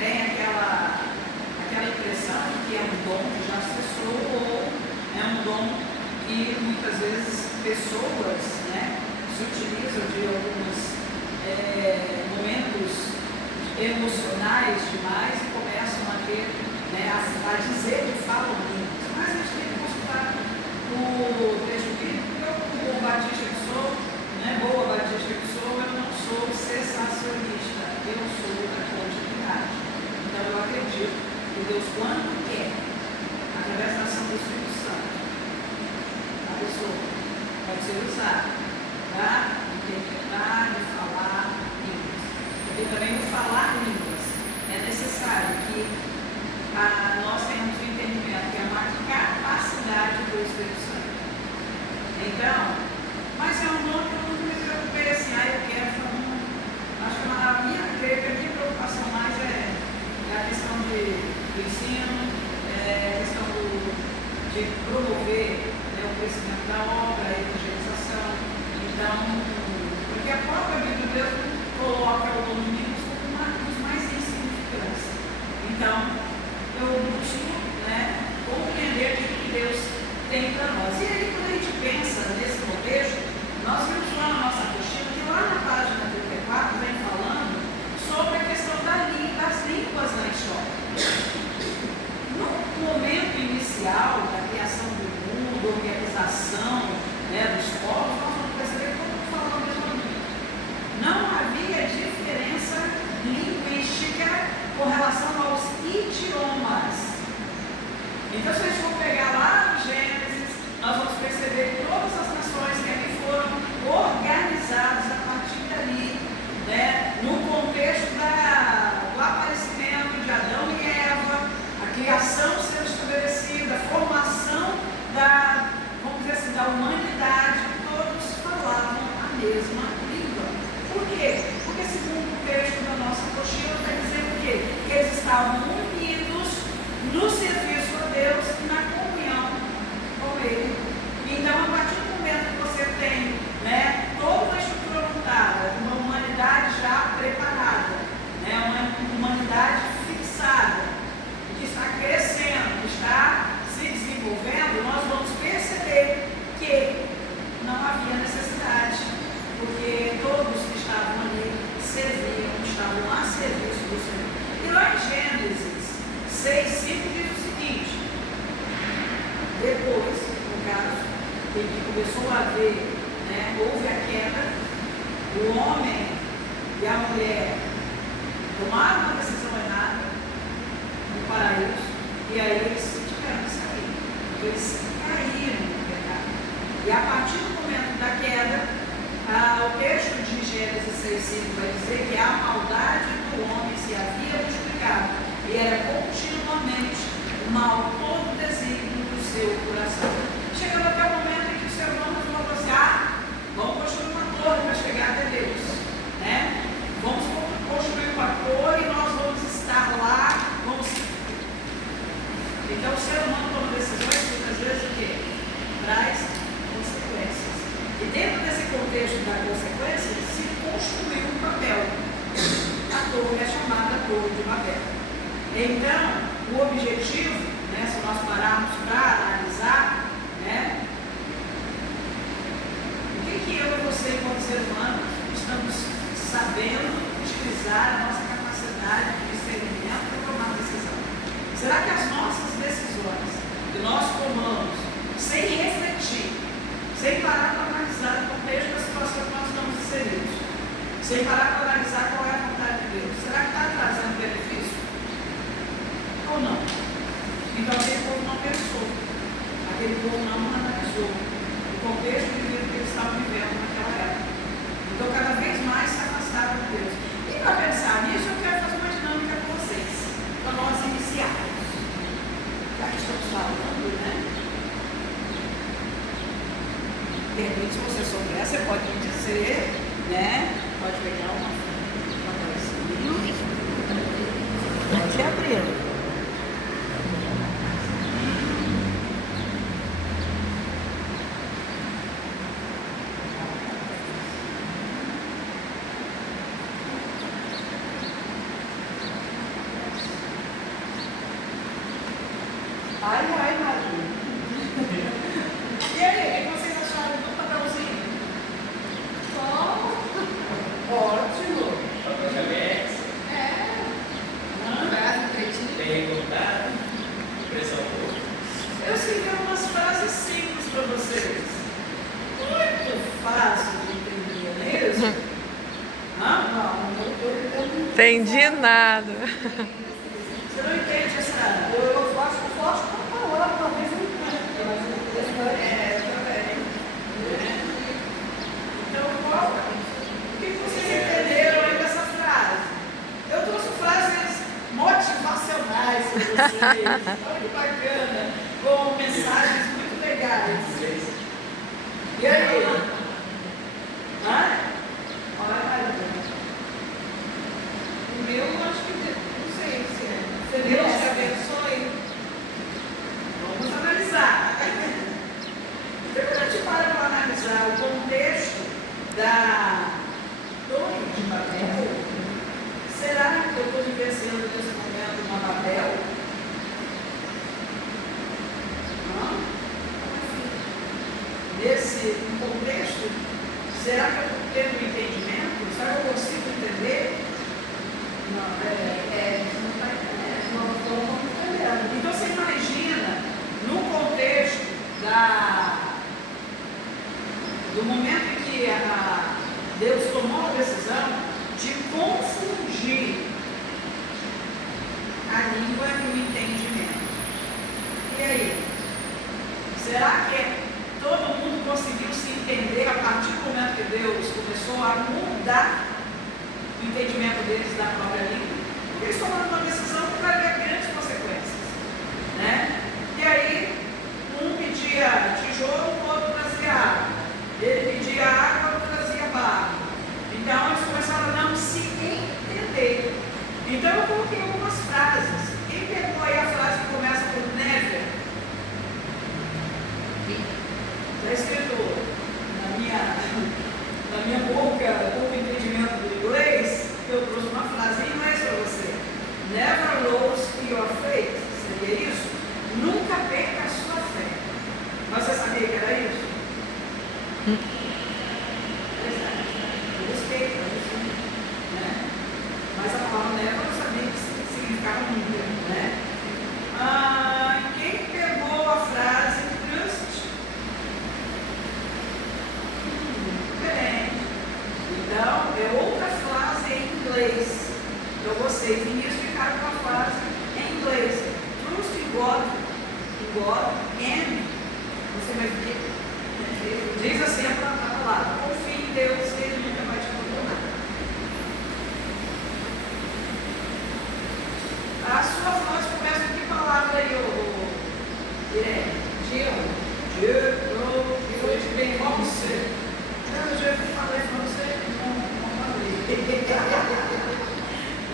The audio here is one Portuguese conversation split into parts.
tem aquela impressão de que é um dom que já cessou ou é um dom que muitas vezes pessoas, né, se utilizam de alguns momentos emocionais demais e começam a ter, né, a dizer que falam línguas. Mas a gente tem que consultar o texto bíblico. Eu, como bom batista que sou, né, boa batista que sou, eu não sou cessacionista, eu sou da continuidade. Então eu acredito que Deus, quando quer, através da ação do Espírito Santo, a pessoa pode ser usada para interpretar e falar línguas. Porque também no falar línguas é necessário que nós tenhamos o entendimento que é uma capacidade do Espírito Santo. Então, mas é um dom que eu nunca me preocupei assim, eu quero, acho que a minha preocupação mais é a questão do ensino, a questão de promover, né, o crescimento da obra, a evangelização. Então, porque a própria Bíblia de Deus coloca o dom do Deus como um dos mais insignificantes. Então, eu busco, né, compreender o que Deus tem para nós. E aí, quando a gente pensa nesse contexto, nós vimos lá na nossa apostila que lá na página 34 vem falando sobre a questão das línguas na história. No momento inicial da criação do mundo, organização, né, dos povos, nós vamos perceber que todo mundo falava a mesma língua. Não havia diferença linguística com relação aos idiomas. Então, se a gente for pegar lá no Gênesis, nós vamos perceber que todas as nações que aqui foram organizadas a partir dali, né, no contexto do aparecimento de Adão e Eva, a criação sendo estabelecida, a formação vamos dizer assim, da humanidade, todos falavam a mesma língua. Por quê? Porque segundo o texto da nossa apostila está dizendo o quê? Que eles estavam unidos no serviço a Deus e na comunhão com Ele. Então, a partir do momento que você tem, né, toda uma estrutura montada, uma humanidade já preparada, né, uma humanidade fixada, que está crescendo, que está se desenvolvendo, nós vamos perceber que não havia necessidade, porque todos que estavam ali serviam, estavam a serviço do Senhor. E lá em Gênesis 6:5 diz o seguinte: depois, no caso, em que começou a haver, né, houve a queda, o homem e a mulher tomaram uma decisão errada no paraíso, e aí eles tiveram que sair. Eles caíram no pecado. E a partir do momento da queda, o texto de Gênesis 6:5 vai dizer que a maldade do homem se havia multiplicado e era continuamente o mal todo o desígnio do seu coração. Chegando até o momento em que o ser humano falou assim: vamos construir uma torre para chegar até Deus, né? Vamos construir uma torre e nós vamos estar lá. Então o ser humano toma decisões que muitas vezes o quê? Traz consequências. E dentro desse contexto da consequência, se construiu um papel. A torre é chamada Torre de Babel. Então, o objetivo, né, se nós pararmos para analisar, né, o que eu e você, enquanto ser humano, estamos sabendo utilizar a nossa capacidade de discernimento para tomar decisão? Será que as nossas decisões que nós tomamos sem refletir, sem parar para analisar o contexto da situação que nós estamos inseridos, sem parar para analisar qual é a vontade de Deus, será que está trazendo benefício? Ou não? Então aquele povo não pensou, aquele povo não analisou o contexto de vida que eles estavam vivendo naquela época. Então cada vez mais se afastaram de Deus. E para pensar nisso, eu quero fazer uma dinâmica com vocês, para nós iniciarmos. Já que estamos falando, né? De repente, se você souber, você pode me dizer, né? Pode pegar uma coisinha. Pode abrir. Entendi nada. Você não entende essa... Eu faço uma palavra, talvez eu entenda, mas também. Então, o que vocês entenderam aí dessa frase? Eu trouxe frases motivacionais para vocês. Olha que bacana. Com mensagens muito legais. E aí? Hã? Olha, o meu, eu acho que não sei se é. Deus te abençoe. Vamos analisar. Então, quando a gente para analisar o contexto da Torre de Babel, será que eu estou vivenciando nesse momento uma Babel? Não? Nesse contexto, será que eu estou tendo entendimento? Será que eu consigo entender? Não está entendendo. Não estou entendendo. Então você imagina, no contexto do momento em que Deus tomou a decisão de confundir a língua e o entendimento. E aí? Será que todo mundo conseguiu se entender a partir do momento que Deus começou a mudar o entendimento deles da própria língua? Porque eles tomaram uma decisão que traria grandes consequências, né? E aí, um pedia tijolo, o outro trazia água. Ele pedia água, o outro trazia barro. Então, eles começaram a não se entender. Então, eu coloquei algumas frases. Quem pegou aí a frase que começa por never? Está escrito na minha boca, pouco entendimento do inglês, eu trouxe uma frase em inglês para você. Never lose your faith. Seria isso? Nunca perca a sua fé. Mas você sabia que era isso? Eu gostei, né? Mas a palavra never eu não sabia que significava nunca, né? Quem pegou a frase trust? Bem, então é outra frase em inglês. Então vocês nisso ficaram com a frase em inglês. Trust in God, and você vai ver. Diz assim a palavra: confie em Deus, que Ele nunca vai te abandonar. A sua frase começa com que palavra aí, Irene? Dieu, hoje bem você. Eu já falei francês, não falei.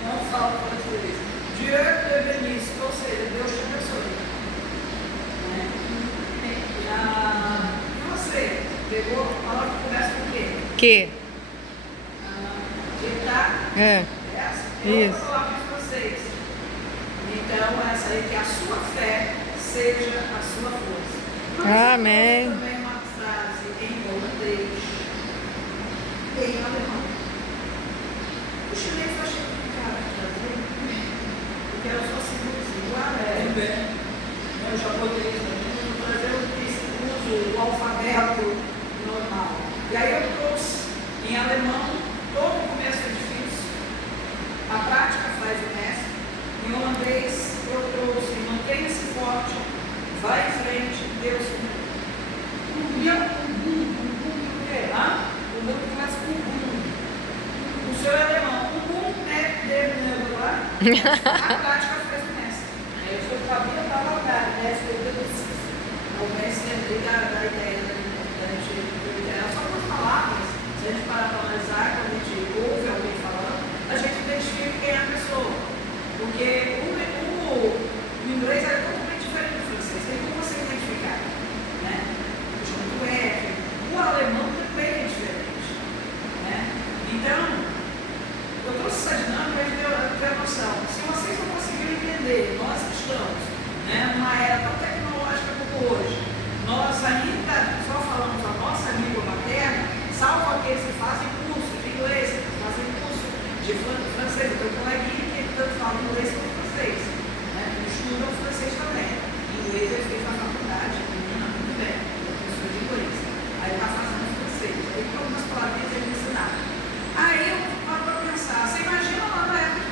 Não falo francês. Dieu te bénisse, ou seja, Deus te abençoe. Você pegou a palavra que começa com o quê? Que? Essa? Isso. Outra palavra de vocês. Então, essa aí, que a sua fé seja a sua força. Mas Amém. também uma frase em holandês e em alemão. O chinês eu achei complicado de trazer, porque era só segundo o japonês também, eu vou trazer o alfabeto normal. E aí eu trouxe em alemão, todo começo é difícil, a prática faz o mestre. Em holandês eu trouxe mantenha-se forte, vai em frente, Deus o meu o quê? O meu começa com o seu é alemão, a prática faz o mestre. Aí o seu cabelo estava lá, o mestre liga da ideia da gente, só por palavras, se a gente parar para analisar, quando a gente ouve alguém falando, a gente identifica quem é a pessoa. Porque o inglês é totalmente diferente do francês, tem como você identificar, né? O junto F, o alemão também é diferente, né? Então, eu trouxe essa dinâmica de ter a noção. Se vocês não conseguiram entender, nós que estamos, né, numa era tão tecnológica como hoje, nós ainda só falamos a nossa língua materna, salvo aqueles que fazem curso de inglês, que fazem curso de francês. Eu tenho um coleguinha que tanto fala inglês quanto francês, né? Ele estuda o francês também. Inglês ele fez na faculdade, menina, muito bem, professor de inglês. Aí ele está fazendo francês. Aí com algumas palavrinhas ele me ensinava. Aí eu paro para pensar, você imagina lá na época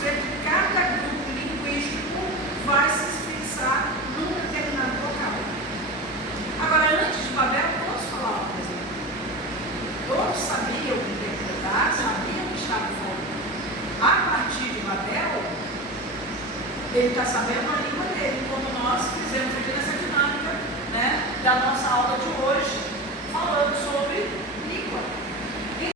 ver que cada grupo linguístico vai se fixar num determinado local. Agora, antes de Babel, todos falavam o mesmo. Todos sabiam interpretar, sabiam que estava fora. A partir de Babel, ele está sabendo a língua dele, como nós fizemos aqui nessa dinâmica, né, da nossa aula de hoje.